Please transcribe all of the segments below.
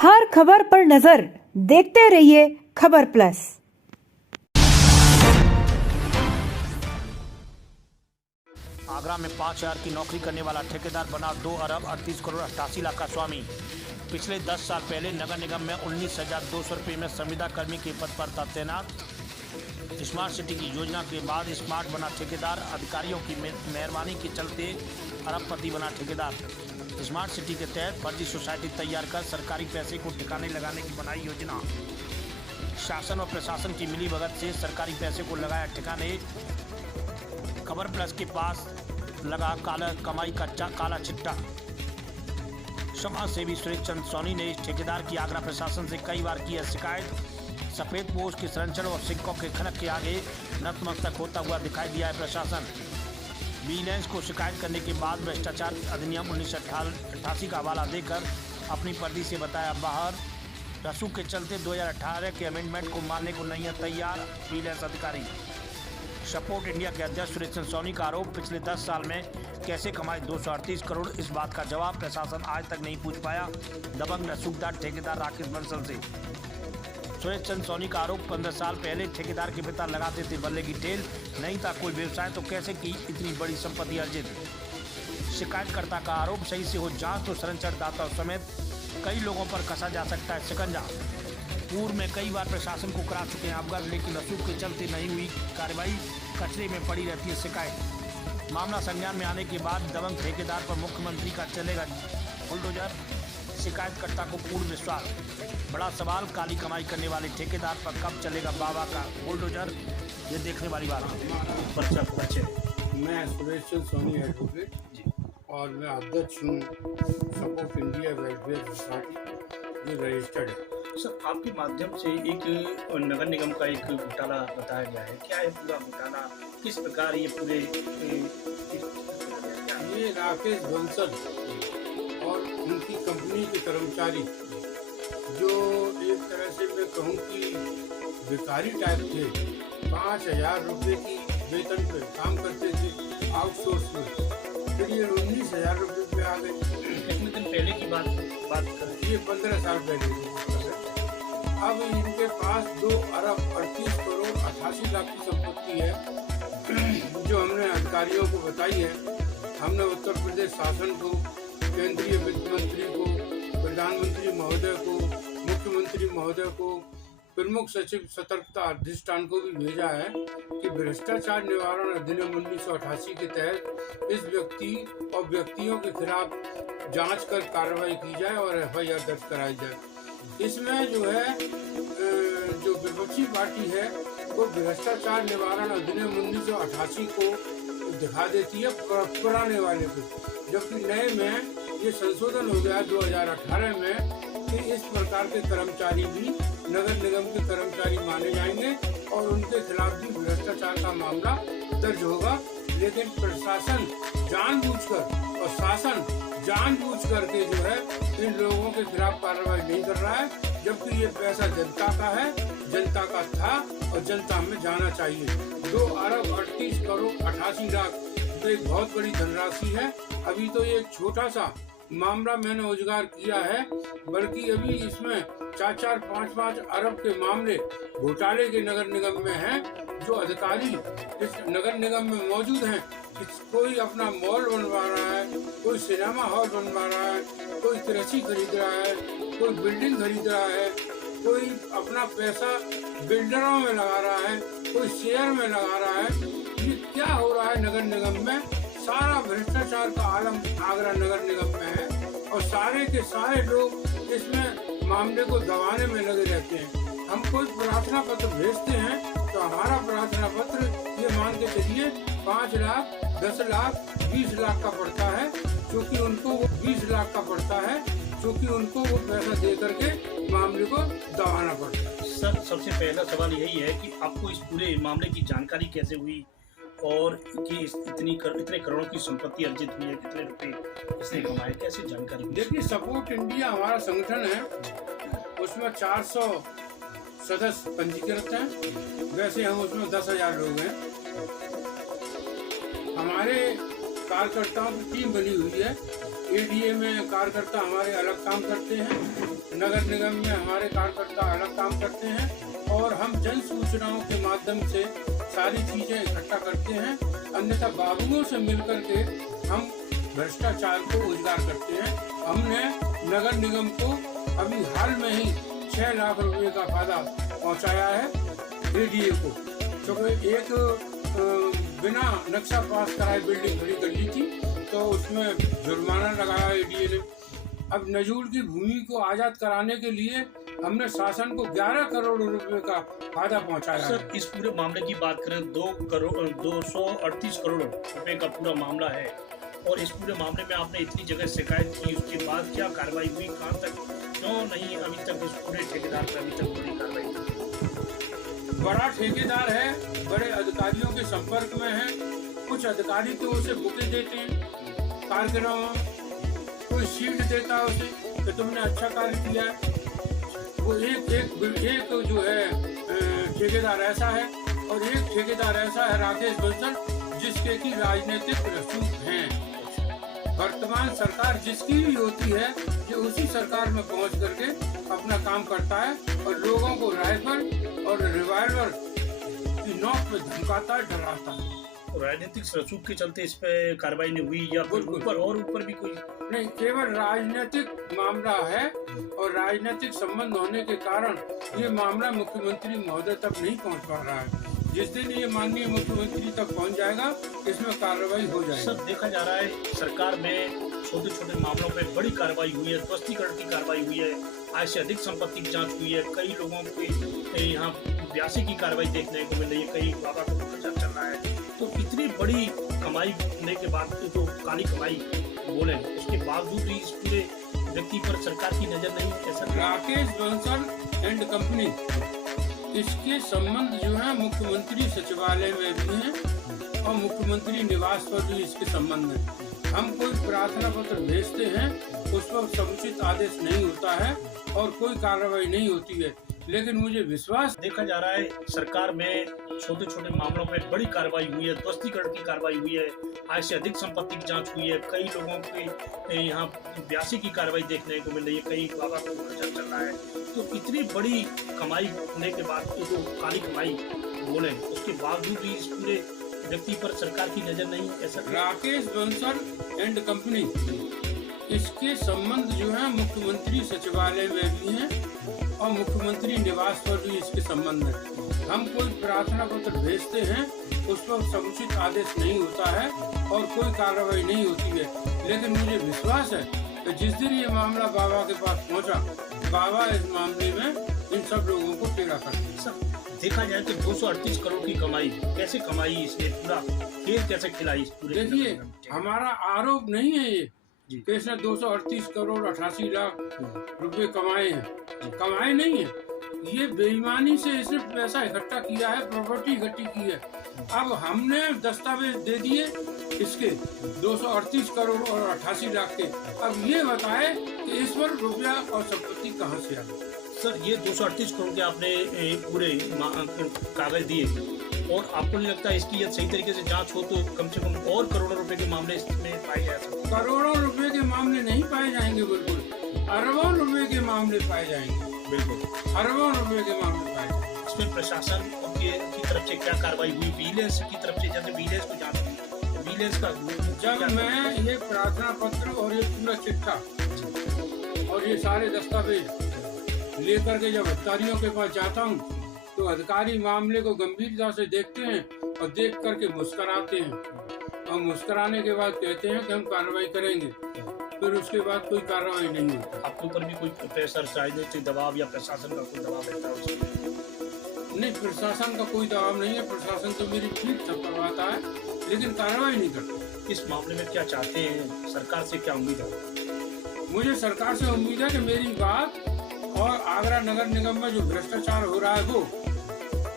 हर खबर पर नजर देखते रहिए खबर प्लस। आगरा में 5,000 की नौकरी करने वाला ठेकेदार बना 2 अरब 38 करोड़ 88 लाख का स्वामी। पिछले 10 साल पहले नगर निगम में 19,200 रुपये में संविदा कर्मी के पद पर था तैनात। स्मार्ट सिटी की योजना के बाद स्मार्ट बना ठेकेदार, अधिकारियों की मेहरबानी के चलते अरबपति बना ठेकेदार। स्मार्ट सिटी के तहत फर्जी सोसाइटी तैयार कर सरकारी पैसे को ठिकाने लगाने की बनाई योजना। शासन और प्रशासन की मिलीभगत से सरकारी पैसे को लगाया ठिकाने। खबर प्लस के पास लगा काला कमाई का काला चिट्टा। समाज सेवी सुरेश चंद्र सोनी ने इस ठेकेदार की आगरा प्रशासन से कई बार की है शिकायत। सफेद पोश के संरक्षण और सिक्कों के खनक के आगे नतमस्तक होता हुआ दिखाई दिया है प्रशासन। विजिलेंस को शिकायत करने के बाद भ्रष्टाचार अधिनियम 1988 का हवाला देकर अपनी पर्दी से बताया बाहर। रसूख के चलते 2018 के अमेंडमेंट को मानने को नहीं है तैयार विजिलेंस अधिकारी। सपोर्ट इंडिया के अध्यक्ष सुरेश चंद्र सोनी का आरोप, पिछले 10 साल में कैसे कमाए 238 करोड़, इस बात का जवाब प्रशासन आज तक नहीं पूछ पाया दबंग रसूखदार ठेकेदार राकेश बंसल से। सुरेश चंद्र सोनी का आरोप, 15 साल पहले ठेकेदार के पिता लगाते थे बल्ले की टेल, नहीं था कोई व्यवसाय तो कैसे की इतनी बड़ी संपत्ति अर्जित। शिकायतकर्ता का आरोप, सही से हो जांच तो संरक्षण दाताओं समेत कई लोगों पर कसा जा सकता है शिकंजा। पूर्व में कई बार प्रशासन को करा चुके हैं अवगत, लेकिन रसूख के चलते नहीं हुई कार्रवाई, कचरे में पड़ी रहती है शिकायत। मामला संज्ञान में आने के बाद दबंग ठेकेदार पर मुख्यमंत्री का चलेगा बुलडोजर, शिकायतकर्ता को पूर्ण विश्वास। बड़ा सवाल, काली कमाई करने वाले ठेकेदार पर कब चलेगा बाबा का बुलडोजर, ये देखने वाली बात है। मैं सुरेश चंद्र सोनी एडवोकेट और मैं अध्यक्ष हूँ सपोर्ट इंडिया वेलफेयर सोसाइटी जो रजिस्टर्ड है। सर, आपके माध्यम से एक नगर निगम का एक घोटाला बताया गया है, क्या है पूरा घोटाला, किस प्रकार ये पूरे ये राकेश बंसल और उनकी कंपनी के कर्मचारी जो एक तरह से मैं कहूँ कि भिखारी टाइप थे, 5,000 रुपये की वेतन पे काम करते थे आउटसोर्स में, फिर ये 19,000 रुपये पे आ गए। कितने दिन पहले की बात करें, ये 15 साल पहले। अब इनके पास 2 अरब 38 करोड़ 88 लाख की संपत्ति है जो हमने अधिकारियों को बताई है। हमने उत्तर प्रदेश शासन को, केंद्रीय वित्त मंत्री को, प्रधानमंत्री महोदय को, मुख्यमंत्री महोदय को, प्रमुख सचिव सतर्कता अधिष्ठान को भी भेजा है कि भ्रष्टाचार निवारण अधिनियम 1988 के तहत इस व्यक्ति और व्यक्तियों के खिलाफ जांच कर कार्रवाई की जाए और FIR दर्ज कराई जाए। इसमें जो है जो विपक्षी पार्टी है वो भ्रष्टाचार निवारण अधिनियम 1988 को दिखा देती है पुराने वाले को, जबकि नए में ये संशोधन हो गया 2018 में कि इस प्रकार के कर्मचारी भी नगर निगम के कर्मचारी माने जाएंगे और उनके खिलाफ भी भ्रष्टाचार का मामला दर्ज होगा। लेकिन प्रशासन जानबूझकर और शासन जानबूझ करके जो है इन लोगों के खिलाफ कार्रवाई नहीं कर रहा है, जबकि ये पैसा जनता का है, जनता का था और जनता में जाना चाहिए। 2 अरब 38 करोड़ 88 लाख तो एक बहुत बड़ी धनराशि है। अभी तो ये एक छोटा सा मामला मैंने उजागर किया है, बल्कि अभी इसमें 4-4, 5-5 अरब के मामले घोटाले के नगर निगम में हैं, जो अधिकारी इस नगर निगम में मौजूद हैं। कोई अपना मॉल बनवा रहा है, कोई सिनेमा हॉल बनवा रहा है, कोई कृषि खरीद रहा है, कोई बिल्डिंग खरीद रहा है, कोई अपना पैसा बिल्डरों में लगा रहा है, कोई शेयर में लगा रहा है। ये क्या हो रहा है नगर निगम में? सारा भ्रष्टाचार का आलम आगरा नगर निगम में है और सारे के सारे लोग इसमें मामले को दबाने में लगे रहते हैं। हम कोई प्रार्थना पत्र भेजते हैं तो हमारा प्रार्थना पत्र ये मान के चलिए 5 लाख, 10 लाख, 20 लाख का पड़ता है, क्योंकि उनको वो 20 लाख का पड़ता है, क्योंकि उनको वो पैसा दे करके मामले को दबाना पड़ता है। सर, सबसे पहला सवाल यही है कि आपको इस पूरे मामले की जानकारी कैसे हुई और कि इतने करोड़ों की संपत्ति अर्जित हुई है, कितने रुपए इसने कमाए, कैसे जानकारी? देखिए, सपोर्ट इंडिया हमारा संगठन है, उसमें 400 सदस्य पंजीकृत हैं। वैसे हम उसमें 10,000 लोग हैं। हमारे कार्यकर्ताओं की टीम बनी हुई है एडीए में कार्यकर्ता हमारे अलग काम करते हैं, नगर निगम में हमारे कार्यकर्ता अलग काम करते हैं और हम जन सूचनाओं के माध्यम से सारी चीज़ें इकट्ठा करते हैं। अन्यथा बाबुओं से मिलकर के हम भ्रष्टाचार को उजागर करते हैं। हमने नगर निगम को अभी हाल में ही 6 लाख रुपए का फायदा पहुंचाया है एडीए को, क्योंकि एक बिना नक्शा पास कराए बिल्डिंग खड़ी कर ली थी तो उसमें जुर्माना लगाया एडीए ने। अब नजूल की भूमि को आजाद कराने के लिए हमने शासन को 11 करोड़ रुपए का फायदा पहुंचाया। सर, इस पूरे मामले की बात करें 238 करोड़ रुपए का पूरा मामला है और इस पूरे मामले में आपने इतनी जगह शिकायत की, उसके बाद क्या कार्रवाई हुई, कहाँ तक, क्यों नहीं अभी तक इस पूरे ठेकेदार पर अभी तक कोई कार्रवाई नहीं? बड़ा ठेकेदार है, बड़े अधिकारियों के संपर्क में है। कुछ अधिकारी तो उसे बुके देते हैं कार्यक्रम, कोई शीट देता है उसे कि तुमने अच्छा कार्य किया है। वो एक जो है ठेकेदार ऐसा है और एक ठेकेदार ऐसा है राकेश बंसल, जिसके की राजनीतिक रसूख हैं। वर्तमान सरकार जिसकी भी होती है ये उसी सरकार में पहुंच करके अपना काम करता है और लोगों को राइफल और रिवॉल्वर की नोक पे धमकाता है, डराता है। राजनीतिक रसूख के चलते इस पे कार्रवाई नहीं हुई या फिर ऊपर भी कोई नहीं, केवल राजनीतिक मामला है और राजनीतिक संबंध होने के कारण ये मामला मुख्यमंत्री महोदय तक नहीं पहुंच पा रहा है। जिस दिन ये माननीय मुख्यमंत्री तक पहुंच जाएगा इसमें कार्रवाई हो जाएगी। सर, देखा जा रहा है सरकार में छोटे छोटे मामलों पे बड़ी कार्रवाई हुई है, ध्वस्तीकरण की कार्रवाई हुई है, आज से अधिक संपत्ति की जांच हुई है, कई लोगों के यहाँ 82 की कार्रवाई देखने को मिल रही है, कई बाबा का प्रचार चल रहा है। तो इतनी बड़ी कमाई होने के बाद जो काली कमाई बोले उसके बावजूद भी इस पूरे व्यक्ति पर सरकार की नजर नहीं है। ऐसा राकेश बंसल एंड कंपनी, इसके संबंध जो है मुख्यमंत्री सचिवालय में भी है और मुख्यमंत्री निवास पर भी इसके संबंध है। हम कोई प्रार्थना पत्र भेजते हैं उस पर समुचित आदेश नहीं होता है और कोई कार्रवाई नहीं होती है, लेकिन मुझे विश्वास। देखा जा रहा है सरकार में छोटे छोटे मामलों में बड़ी कार्रवाई हुई है, ध्वस्तीकरण की कार्रवाई हुई है, आज से अधिक संपत्ति की जांच हुई है, कई लोगों के यहाँ 82 की कार्रवाई देखने को मिल रही है, कई बाबा का प्रचार चल रहा है। तो इतनी बड़ी कमाई होने के बाद जो काली कमाई बोले उसके बावजूद भी इस पूरे व्यक्ति पर सरकार की नजर नहीं है। ऐसा राकेश बंसल एंड कंपनी, इसके संबंध जो है मुख्यमंत्री सचिवालय में भी है और मुख्यमंत्री निवास पर भी इसके संबंध है। हम कोई प्रार्थना पत्र भेजते हैं उस पर समुचित आदेश नहीं होता है और कोई कार्रवाई नहीं होती है, लेकिन मुझे विश्वास है कि जिस दिन ये मामला बाबा के पास पहुंचा, बाबा इस मामले में इन सब लोगों को टेढ़ा करते हैं। देखा जाए तो 238 करोड़ की कमाई कैसे कमाई, इसने पूरा खेल कैसे खिलाई इस पूरे? देखिए, हमारा आरोप नहीं है ये कि इसने 238 करोड़ 88 लाख रुपए कमाए हैं। कमाए नहीं है, ये बेईमानी से इसने पैसा इकट्ठा किया है, प्रॉपर्टी इकट्ठी की है। अब हमने दस्तावेज दे दिए इसके 238 करोड़ और 88 लाख के। अब ये बताए कि इस पर रुपया और संपत्ति कहाँ से आ गई। सर, ये 238 करोड़ के आपने पूरे कागज दिए और आपको नहीं लगता इसकी यदि सही तरीके से जांच हो तो कम से कम और करोड़ों रुपए के मामले इसमें पाए जा सकते? करोड़ों रुपए के मामले नहीं पाए जाएंगे, बिल्कुल अरबों रुपए के मामले पाए जाएंगे। बिल्कुल अरबों रुपए के मामले पाए जाएंगे। इसमें प्रशासन की तरफ से क्या कार्रवाई हुई, विजिलेंस की तरफ से, जैसे विजिलेंस को जांच हुई, विजिलेंस का जब मैं ये प्रार्थना पत्र और ये पूरा चिट्ठा और ये सारे दस्तावेज लेकर के जब अधिकारियों के पास जाता हूँ तो अधिकारी मामले को गंभीरता से देखते हैं और देख करके मुस्कराते हैं और मुस्कराने के बाद कहते हैं कि हम कार्रवाई करेंगे, फिर उसके बाद कोई कार्रवाई नहीं होती। आपके ऊपर भी कोई प्रेशर, राजनीतिक दबाव या प्रशासन का कोई दबाव रहता है? नहीं, प्रशासन का कोई दबाव नहीं है। प्रशासन तो मेरी ठीक थपथपाता है लेकिन कार्रवाई नहीं करता। इस मामले में क्या चाहते हैं, सरकार से क्या उम्मीद है? मुझे सरकार से उम्मीद है कि मेरी बात और आगरा नगर निगम में जो भ्रष्टाचार हो रहा है वो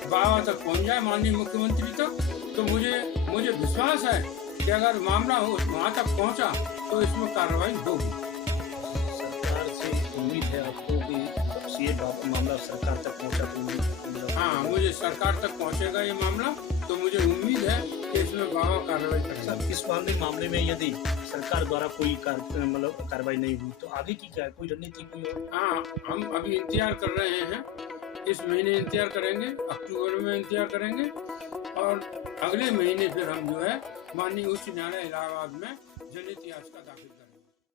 बाबा तक पहुंच जाए, माननीय मुख्यमंत्री तक। तो मुझे विश्वास है कि अगर मामला हो वहाँ तक पहुँचा तो इसमें कार्रवाई होगी। सरकार से उम्मीद है आपको कि ये मामला सरकार तक पहुँचा तो? हाँ, मुझे सरकार तक पहुँचेगा ये मामला, तो मुझे उम्मीद है कि इसमें बाबा कार्रवाई करेंगे। सर, इस मामले में यदि सरकार द्वारा कोई मतलब कार्रवाई नहीं हुई, तो आगे की क्या है, कोई रणनीति कोई और? हाँ, हम अभी इंतजार कर रहे हैं, इस महीने इंतजार करेंगे, अक्टूबर में इंतजार करेंगे और अगले महीने फिर हम जो है माननीय उच्च न्यायालय इलाहाबाद में जनहित याचिका दाखिल करेंगे।